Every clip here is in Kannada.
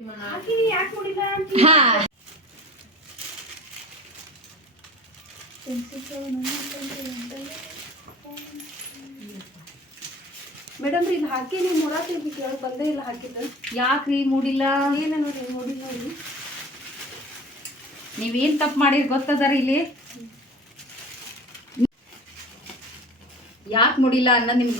ಹಾ ಮೇಡಮ್ ಇದು ಹಾಕಿ ನೀವು ಮೂರಾತಿ ಕೇಳಕ್ ಬಂದೇ ಇಲ್ಲ ಹಾಕಿದ್ದು ಯಾಕ್ರಿ ಮೂಡಿಲ್ಲ? ಏನ ನೋಡ್ರಿ ಮೂಡಿಲ್ಲ ನೋಡಿ. ನೀವೇನ್ ತಪ್ಪು ಮಾಡಿರಿ ಗೊತ್ತದಾರ ಇಲ್ಲಿ? ಯಾಕೆ ಮುಡಿಲ್ಲ ಅನ್ನೋದು ನಿಮ್ಗೆ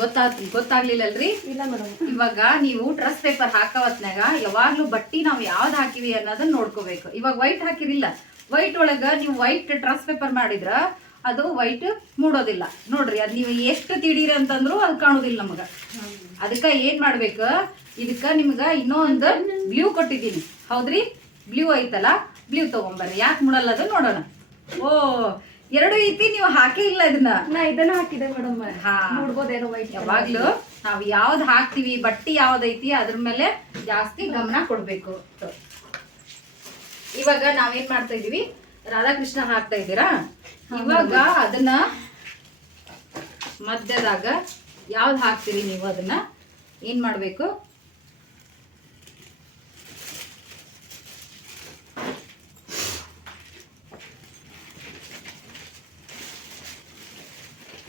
ಗೊತ್ತಾಗ್ಲಿಲ್ಲಲ್ರಿ? ಇಲ್ಲ ಮೇಡಮ್. ಇವಾಗ ನೀವು ಡ್ರೆಸ್ ಪೇಪರ್ ಹಾಕವತ್ನಾಗ ಯಾವಾಗ್ಲೂ ಬಟ್ಟಿ ನಾವು ಯಾವ್ದು ಹಾಕಿವಿ ಅನ್ನೋದನ್ನ ನೋಡ್ಕೋಬೇಕು. ಇವಾಗ ವೈಟ್ ಹಾಕಿರಿಲ್ಲ, ವೈಟ್ ಒಳಗ ನೀವು ವೈಟ್ ಡ್ರೆಸ್ ಪೇಪರ್ ಮಾಡಿದ್ರ ಅದು ವೈಟ್ ಮೂಡೋದಿಲ್ಲ ನೋಡ್ರಿ. ಅದ್ ನೀವು ಎಷ್ಟು ತಿಡೀರಿ ಅಂತಂದ್ರು ಅದು ಕಾಣುದಿಲ್ಲ ನಮಗ. ಅದಕ್ಕ ಏನ್ ಮಾಡ್ಬೇಕು, ಇದಕ್ಕ ನಿಮ್ಗ ಇನ್ನೊಂದು ಬ್ಲೂ ಕೊಟ್ಟಿದ್ದೀನಿ ಹೌದ್ರಿ? ಬ್ಲೂ ಐತಲ್ಲ, ಬ್ಲೂ ತಗೊಂಬರ್ರಿ. ಯಾಕೆ ಮುಡಲ್ಲ ಅದು ನೋಡೋಣ. ಓ ಎರಡು ಐತಿ, ನೀವು ಹಾಕೇ ಇಲ್ಲ ಇದನ್ನ. ನಾ ಇದನ್ನ ಹಾಕಿದೆ ಮೇಡಮ್. ಹಾ ನೋಡ್ಬೋದೇನೋ ವೈಟ್. ಯಾವಾಗ್ಲೂ ನಾವ್ ಯಾವ್ದು ಹಾಕ್ತಿವಿ, ಬಟ್ಟಿ ಯಾವ್ದೈತಿ ಅದ್ರ ಮೇಲೆ ಜಾಸ್ತಿ ಗಮನ ಕೊಡ್ಬೇಕು. ಇವಾಗ ನಾವೇನ್ ಮಾಡ್ತಾ ಇದೀವಿ, ರಾಧಾಕೃಷ್ಣ ಹಾಕ್ತಾ ಇದ್ದೀರಾ. ಇವಾಗ ಅದನ್ನ ಮಧ್ಯದಾಗ ಯಾವ್ದು ಹಾಕ್ತೀರಿ ನೀವು, ಅದನ್ನ ಏನ್ ಮಾಡ್ಬೇಕು,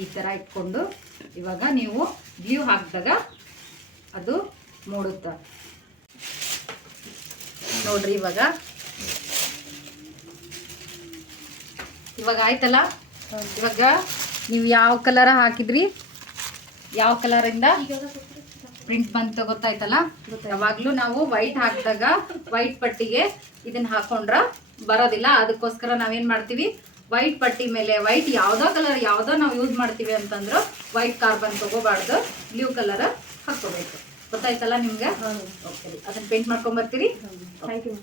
ಈ ತರ ಇಟ್ಕೊಂಡು ಇವಾಗ ನೀವು ಬ್ಲೂ ಹಾಕಿದಾಗ ಅದು ಮೂಡುತ್ತ ನೋಡ್ರಿ. ಇವಾಗ ಆಯ್ತಲ್ಲ. ಇವಾಗ ನೀವು ಯಾವ ಕಲರ್ ಹಾಕಿದ್ರಿ, ಯಾವ ಕಲರ್ ಇಂದ ಪ್ರಿಂಟ್ ಬಂತ ಗೊತ್ತಾಯ್ತಲ್ಲ. ಯಾವಾಗ್ಲೂ ನಾವು ವೈಟ್ ಹಾಕಿದಾಗ ವೈಟ್ ಪಟ್ಟಿಗೆ ಇದನ್ನ ಹಾಕೊಂಡ್ರ ಬರೋದಿಲ್ಲ. ಅದಕ್ಕೋಸ್ಕರ ನಾವೇನ್ ಮಾಡ್ತೀವಿ, ವೈಟ್ ಪಟ್ಟಿ ಮೇಲೆ ವೈಟ್ ಯಾವ್ದೋ ಕಲರ್ ಯಾವ್ದೋ ನಾವು ಯೂಸ್ ಮಾಡ್ತೀವಿ ಅಂತಂದ್ರೆ ವೈಟ್ ಕಾರ್ಬನ್ ತಗೋಬಾರ್ದು, ಬ್ಲೂ ಕಲರ್ ಹಾಕೋಬೇಕು. ಗೊತ್ತಾಯ್ತಲ್ಲ ನಿಮ್ಗೆ? ಓಕೆ, ಅದನ್ನ ಪೇಂಟ್ ಮಾಡ್ಕೊಂಡ್ ಬರ್ತೀರಿ. Thank you.